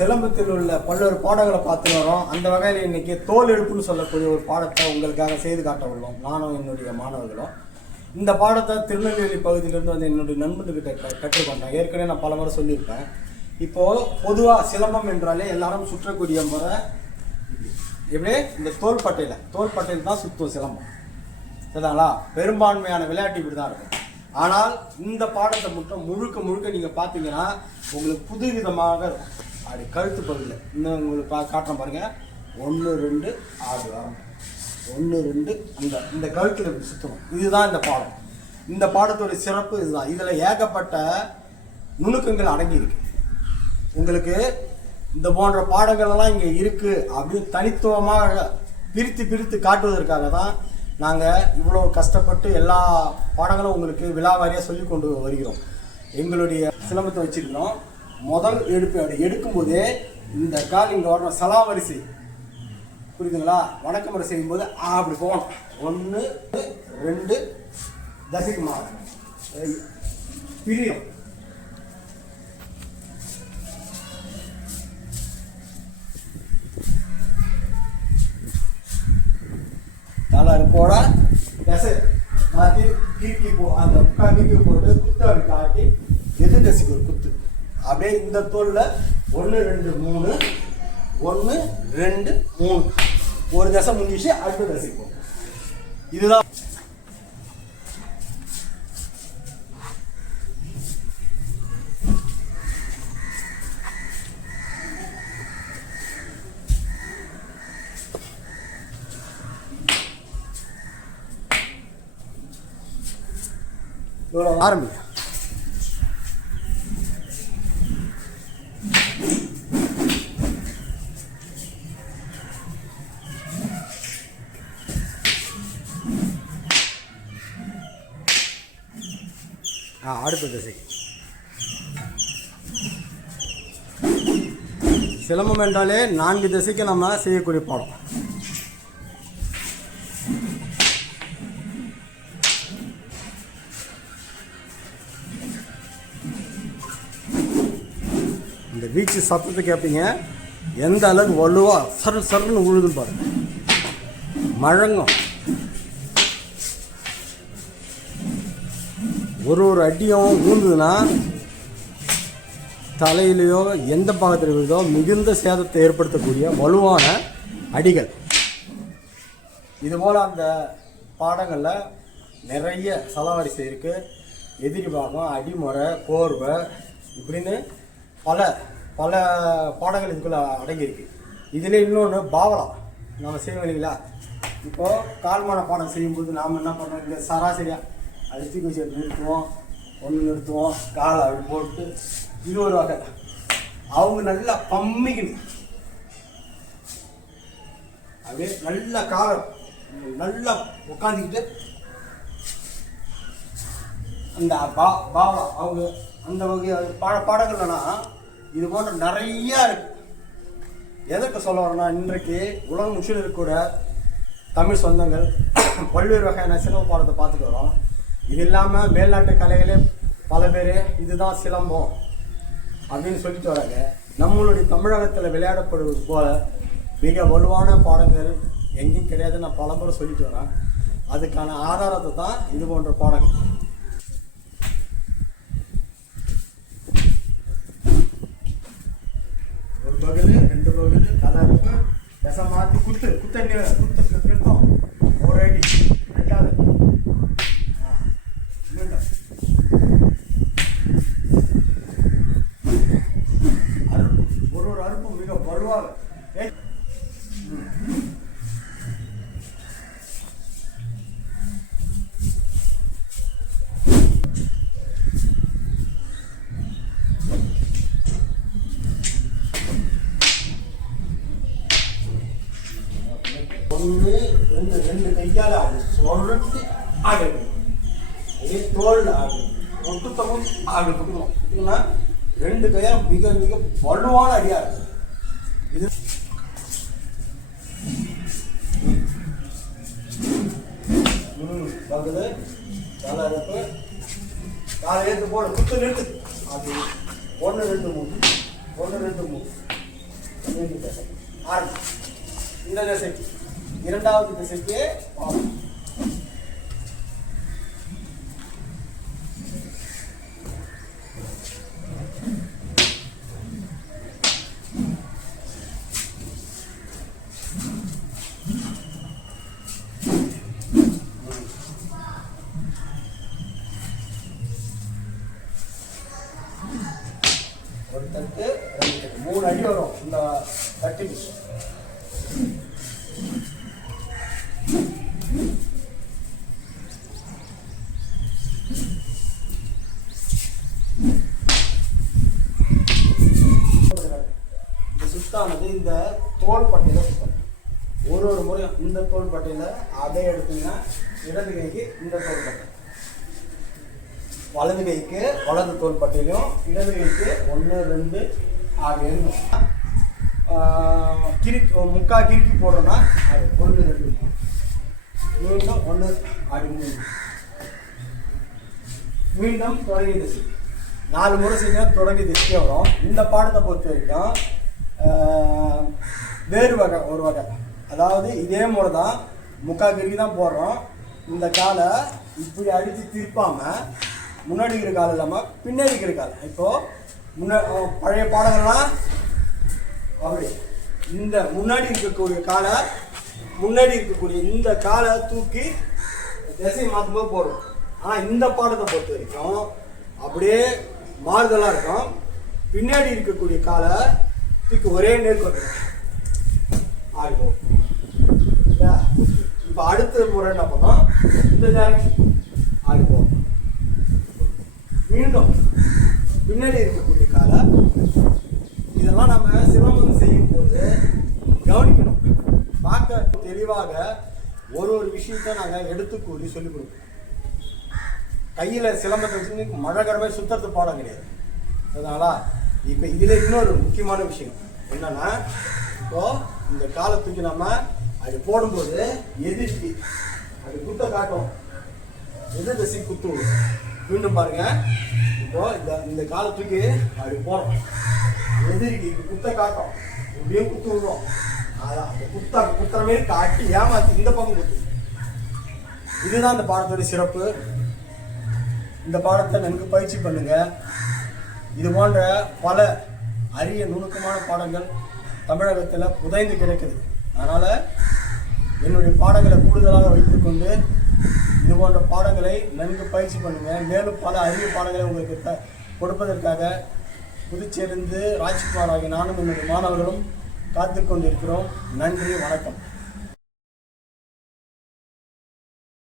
சிலம்பத்தில் உள்ள பல்வேறு பாடங்களை பார்த்து வரோம். அந்த வகையில் இன்னைக்கு தோல் எழுப்புன்னு சொல்லக்கூடிய ஒரு பாடத்தை உங்களுக்காக செய்து காட்ட உள்ளோம். நானும் என்னுடைய மாணவர்களும் இந்த பாடத்தை திருநெல்வேலி பகுதியிலிருந்து வந்து என்னுடைய நண்பர்கிட்ட கற்றுக்கொண்டேன். ஏற்கனவே நான் பல முறை சொல்லியிருப்பேன். இப்போது பொதுவாக சிலம்பம் என்றாலே எல்லாரும் சுற்றக்கூடிய முறை எப்படி இந்த தோள்பட்டையில் தான் சுற்றும் சிலம்பம், சரிங்களா? பெரும்பான்மையான விளையாட்டு இப்படி தான் இருக்கும். ஆனால் இந்த பாடத்தை மட்டும் முழுக்க நீங்கள் பார்த்தீங்கன்னா உங்களுக்கு புதுவிதமாக இருக்கும். அப்படி கழுத்து பகுதியில் இன்னும் உங்களுக்கு காட்டுறேன் பாருங்கள். 1 2 6 1 2 இந்த கழுத்தில் இப்படி சுற்றணும். இதுதான் இந்த பாடம். இந்த பாடத்தோட சிறப்பு இதுதான். இதில் ஏகப்பட்ட நுணுக்கங்கள் அடங்கியிருக்கு. உங்களுக்கு இந்த போன்ற பாடங்கள்லாம் இங்கே இருக்குது அப்படின்னு தனித்துவமாக பிரித்து காட்டுவதற்காக தான் நாங்கள் இவ்வளோ கஷ்டப்பட்டு எல்லா பாடங்களும் உங்களுக்கு விழாவாரியாக சொல்லி கொண்டு வருகிறோம். எங்களுடைய சிலம்பத்தை வச்சுருக்கிறோம். முதல் எடுக்கும்போதே இந்த கால் இங்கே வரணும். சலா வரிசை புரியுதுங்களா? வணக்கம் முறை செய்யும்போது அப்படி போகணும். 1 2 தசைக்கு மாறும் பிரியும். நல்லா போட தசை மாற்றி கீழ்க்கி அந்த கீழ்க்கி போட்டு குத்து அப்படி காட்டி எதிர் தசைக்கு ஒரு குத்து. அப்படியே இந்த தோல்ல 1 2 3 1 2 3 ஒரு தசை முடிஞ்சிச்சு. அடுத்த தசைக்கு போகும். இதுதான் ஆரம்பிங்க. அடுத்த திசை. சிலம்பம் என்றாலே 4 திசைக்கு நம்ம செய்யக்கூடிய பாடம். இந்த வீச்சு சத்தத்தை கேட்பீங்க. எந்த அளவுக்கு வலுவா சருன்னு உழுதுன்னு பாருங்க. மழங்கும். ஒரு அடியும் ஊந்துதுன்னா தலையிலையோ எந்த பாகத்தில் விழுதோ மிகுந்த சேதத்தை ஏற்படுத்தக்கூடிய வலுவான அடிகள். இதுபோல் அந்த பாடங்களில் நிறைய சலவரிசை இருக்குது. எதிரி பாகம், அடிமுறை, கோர்வை இப்படின்னு பல பாடங்கள் இதுக்குள்ளே அடங்கியிருக்கு. இதில் இன்னொன்று பாவலாம் நம்ம செய்வோம் இல்லைங்களா? இப்போது கால்மான பாடம் செய்யும்போது நாம் என்ன பண்ணுறோம், இல்லை சராசரியாக அடித்து வச்சு நிறுத்துவோம், நிறுத்துவோம், காலை அப்படி போட்டு இது ஒரு வகை. அவங்க நல்லா பம்மிக்கணும். அப்படியே நல்லா காலை நல்லா உட்காந்துக்கிட்டு அந்த பாவா அவங்க அந்த வகை பாடங்கள்னா இது போன்ற நிறையா இருக்கு. எதற்கு சொல்ல வரேன்னா, இன்றைக்கு உலகம் முற்றிலும் இருக்கக்கூட தமிழ் சொந்தங்கள் பல்வேறு வகையான சிலம்ப பாடத்தை பார்த்துட்டு வரோம். இது இல்லாமல் மேல்நாட்டு கலைகளே பல பேர் இதுதான் சிலம்பம் அப்படின்னு சொல்லிட்டு வராங்க. நம்மளுடைய தமிழகத்தில் விளையாடப்படுவது போல மிக வலுவான பாடங்கள் எங்கேயும் கிடையாது. நான் பல முறை சொல்லிட்டு வரேன். அதுக்கான ஆதாரத்தை தான் இது போன்ற பாடங்கள். ஒரு பகுதி 2 பகுதி தலை இருக்கு. தசை மாற்றி குத்த நிறுத்தம். ஒரு அடி 2வது ஒரு அறுப்பு மிக வலுவாக. ஒன்று ரெண்டு கையால் ஆடு சொல்லிட்டு ஆடு தோல் ஆடு ஒட்டுத்தமும் ஆடு கொடுக்கணும். பார்த்தீங்கன்னா 2 கையால் மிக மிக வலுவான அடியாக இருக்கு. இது பகுது தலை இறப்பு காலை ஏற்று போட குத்து நிறுத்து. அது 1 2 3 1 2 3 மீண்டும் திசை ஆரம்பி. இந்த திசைக்கு இரண்டாவது திசைக்கு பாதம். ஒரு தட்டு 2 தட்டு 3 அடி வரும் இந்த தட்டுக்கு. இந்த சுத்தானது இந்த தோல் பட்டையில சுத்தம். ஒரு முறையும் இந்த தோல் பட்டையில அதை எடுத்தீங்கன்னா இடது கைக்கு இந்த தோல் பட்டை, வலது கைக்கு வலது தோல் பட்டையிலும் இடது கைக்கு 1 2 ஆக எழுதும். கிறுக்கி முக்கா கிறுக்கி போடுறோம்னா அது 1 2 மீண்டும் 1 ஆடி 3 மீண்டும் தொடங்கி திசை 4 முறை செஞ்சால் தொடங்கி திசைக்கே வரும். இந்த பாடத்தை பொறுத்த வரைக்கும் வேறு வகை ஒரு வகை, அதாவது இதே முறை தான் முக்கா கிறுக்கி தான் போடுறோம். இந்த காலை இப்படி அடித்து திருப்பாமல் முன்னாடி இருக்கிற கால் இல்லாமல் பின்னாடி இருக்கிற கால். இப்போது பழைய பாடங்கள்லாம் அப்படி இந்த முன்னாடி இருக்கக்கூடிய காலை முன்னாடி இருக்கக்கூடிய இந்த காலை தூக்கி திசை மாற்றும்போது போடும். ஆனால் இந்த பாடத்தை பொறுத்த வரைக்கும் அப்படியே மாறுதலாக இருக்கும். பின்னாடி இருக்கக்கூடிய காலை தூக்கி ஒரே நேர்கொண்டு ஆடிப்போம். இப்போ அடுத்த முறை என்ன பண்ணோம், இந்த டைரக்ஷன் ஆடிப்போம். மீண்டும் பின்னாடி இருக்கக்கூடிய காலை இதெல்லாம் நம்ம சிலம்பம் செய்யும் போது கவனிக்கணும். பார்க்க தெளிவாக ஒரு விஷயத்தை நாங்கள் எடுத்து கூறி சொல்லிக் கொடுப்போம். கையில் சிலம்பத்தை வச்சு மழகரமே சுத்தறது பாடம் கிடையாது. அதனால இப்போ இதில் இன்னொரு முக்கியமான விஷயம் என்னன்னா, இப்போ இந்த காலத்துக்கு நம்ம அது போடும்போது எதிர்க்கு அது குத்த காட்டும், எதிர் திசை குத்து விடும். மீண்டும் பாருங்க, இப்போ இந்த காலத்துக்கு அப்படி போறோம், எதிரிக்கு குத்த காட்டும், இப்படியும் குத்து விடுறோம். அதான் அந்த குத்துற மாரி காட்டி ஏமாத்தி இந்த பக்கம் குத்து. இதுதான் இந்த பாடத்தோட சிறப்பு. இந்த பாடத்தை நன்கு பயிற்சி பண்ணுங்க. இது போன்ற பல அரிய நுணுக்கமான பாடங்கள் தமிழகத்தில் புதைந்து கிடக்குது. அதனால என்னுடைய பாடங்களை கூடுதலாக வைத்துக்கொண்டு இது போன்ற பாடங்களை நன்கு பயிற்சி பண்ணுங்க. மேலும் பல அரிய பாடங்களை உங்களுக்கு கொடுப்பதற்காக புதுச்சேரிந்து ராஜ்குமார் ஆகிய நானும் என்னுடைய மாணவர்களும் காத்து கொண்டிருக்கிறோம். நன்றி, வணக்கம்.